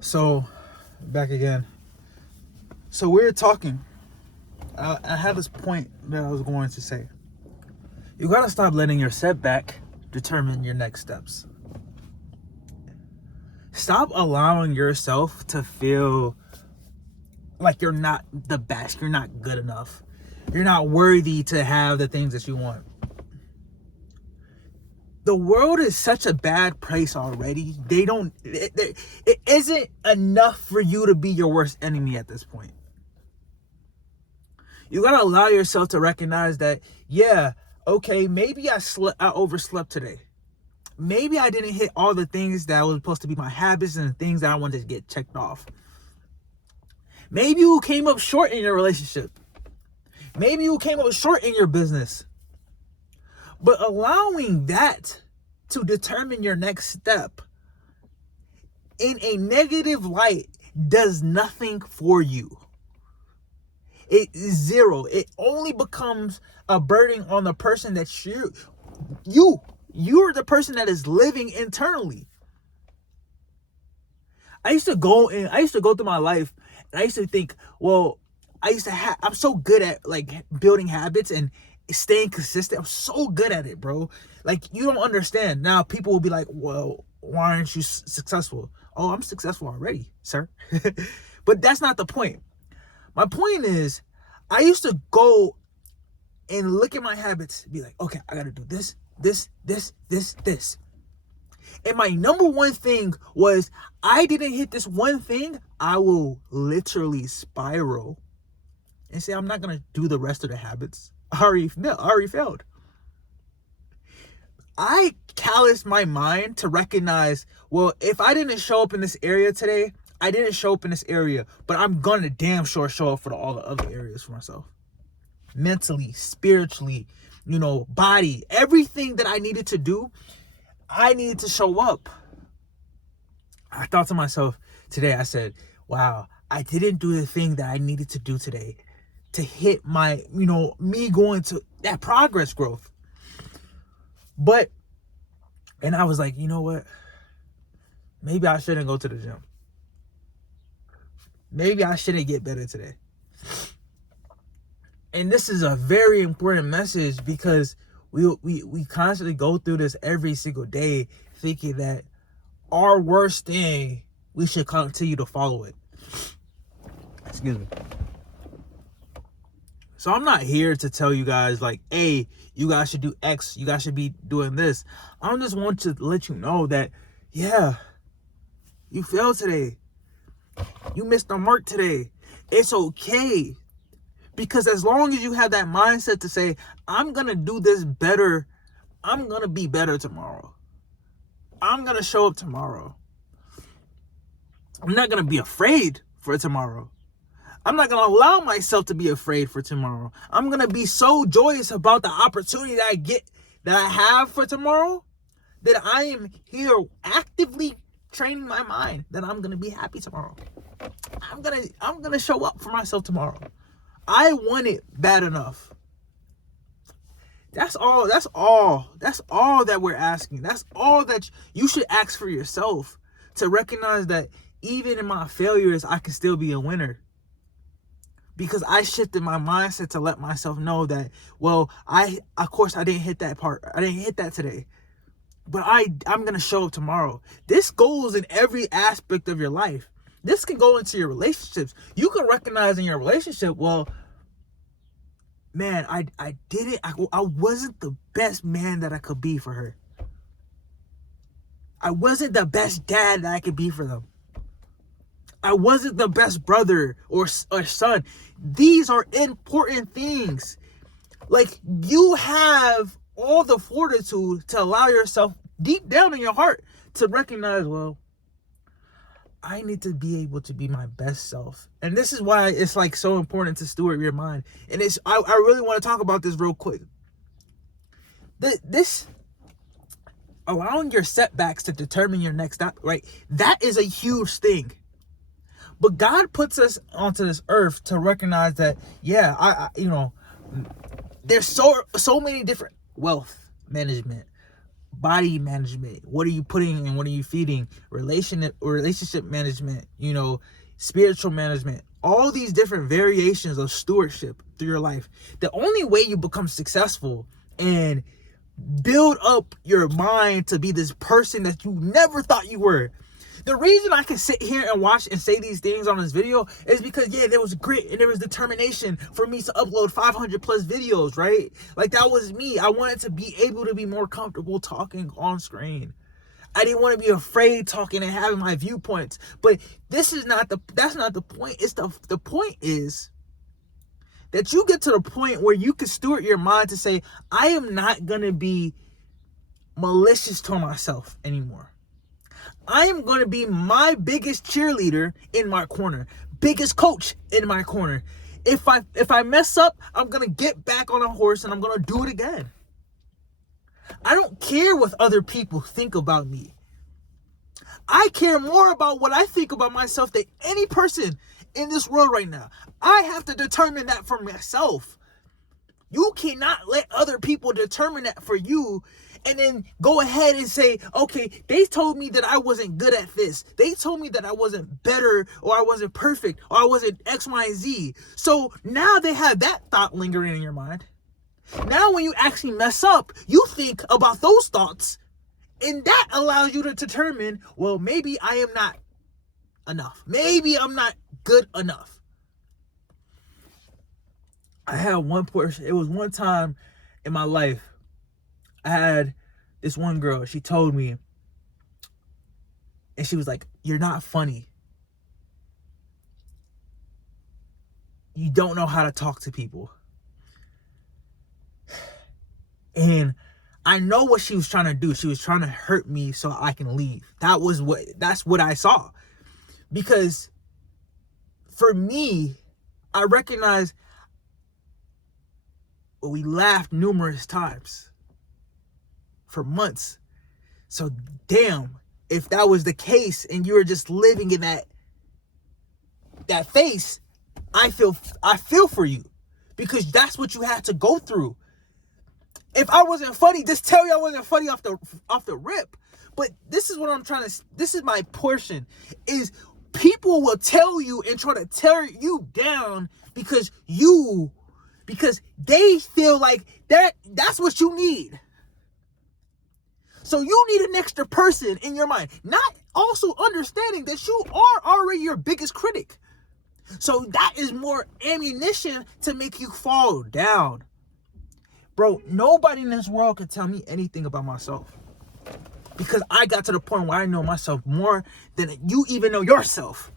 So, back again. So we were talking. I had this point that I was going to say. You gotta stop letting your setback determine your next steps. Stop allowing yourself to feel like you're not the best, you're not good enough, you're not worthy to have the things that you want. The world is such a bad place already. It isn't enough for you to be your worst enemy at this point. You gotta allow yourself to recognize that, yeah, okay, maybe I overslept today. Maybe I didn't hit all the things that was supposed to be my habits and the things that I wanted to get checked off. Maybe you came up short in your relationship. Maybe you came up short in your business. But allowing that to determine your next step in a negative light does nothing for you. It is zero. It only becomes a burden on the person that you're the person that is living internally. I used to go through my life and I used to think, well, I'm so good at like building habits and staying consistent. I'm so good at it, bro. Like, you don't understand. Now people will be like, well, why aren't you successful? Oh, I'm successful already, sir. But that's not the point. My point is, I used to go and look at my habits, be like, okay, I gotta do this. And my number one thing was, I didn't hit this one thing, I will literally spiral and say, I'm not gonna do the rest of the habits. I already failed. I calloused my mind to recognize, well, if I didn't show up in this area today, I didn't show up in this area, but I'm gonna damn sure show up for all the other areas for myself. Mentally, spiritually, body, everything that I needed to do, I needed to show up. I thought to myself today, I said, wow, I didn't do the thing that I needed to do today to hit my, me going to that progress growth. And I was like, you know what? Maybe I shouldn't go to the gym. Maybe I shouldn't get better today. And this is a very important message, because we constantly go through this every single day thinking that our worst thing, we should continue to follow it. Excuse me. So I'm not here to tell you guys like, hey, you guys should do X, you guys should be doing this. I just want to let you know that, yeah, you failed today. You missed the mark today. It's okay. Because as long as you have that mindset to say, I'm going to do this better, I'm going to be better tomorrow. I'm going to show up tomorrow. I'm not going to be afraid for tomorrow. I'm not going to allow myself to be afraid for tomorrow. I'm going to be so joyous about the opportunity that I have for tomorrow, that I am here actively training my mind that I'm going to be happy tomorrow. I'm going to show up for myself tomorrow. I want it bad enough. That's all that we're asking. That's all that you should ask for yourself, to recognize that even in my failures, I can still be a winner. Because I shifted my mindset to let myself know that, well, of course I didn't hit that part. I didn't hit that today. But I'm going to show up tomorrow. This goes in every aspect of your life. This can go into your relationships. You can recognize in your relationship, well, man, I wasn't the best man that I could be for her. I wasn't the best dad that I could be for them. I wasn't the best brother or son. These are important things. Like, you have all the fortitude to allow yourself deep down in your heart to recognize, well, I need to be able to be my best self. And this is why it's like so important to steward your mind. And I really want to talk about this real quick. This allowing your setbacks to determine your next step, right? That is a huge thing. But God puts us onto this earth to recognize that, yeah, there's so many different wealth management, body management. What are you putting and what are you feeding? Relationship management, you know, spiritual management. All these different variations of stewardship through your life. The only way you become successful and build up your mind to be this person that you never thought you were. The reason I can sit here and watch and say these things on this video is because, yeah, there was grit and there was determination for me to upload 500 plus videos, right? Like, that was me. I wanted to be able to be more comfortable talking on screen. I didn't want to be afraid talking and having my viewpoints. But that's not the point. It's the point is that you get to the point where you can steward your mind to say, I am not going to be malicious to myself anymore. I am going to be my biggest cheerleader in my corner, biggest coach in my corner. If I mess up, I'm going to get back on a horse and I'm going to do it again. I don't care what other people think about me. I care more about what I think about myself than any person in this world right now. I have to determine that for myself. You cannot let other people determine that for you and then go ahead and say, okay, they told me that I wasn't good at this. They told me that I wasn't better or I wasn't perfect or I wasn't X, Y, and Z. So now they have that thought lingering in your mind. Now when you actually mess up, you think about those thoughts and that allows you to determine, well, maybe I am not enough. Maybe I'm not good enough. I had one person, it was one time in my life, I had this one girl, she told me, and she was like, you're not funny. You don't know how to talk to people. And I know what she was trying to do. She was trying to hurt me so I can leave. That's what I saw. Because for me, I recognize we laughed numerous times for months. So damn, if that was the case and you were just living in that phase, I feel for you because that's what you had to go through. If I wasn't funny, just tell me I wasn't funny off the rip. But this is what I'm trying to, this is my portion, is people will tell you and try to tear you down because they feel like that's what you need. So you need an extra person in your mind, not also understanding that you are already your biggest critic. So that is more ammunition to make you fall down. Bro, nobody in this world can tell me anything about myself. Because I got to the point where I know myself more than you even know yourself.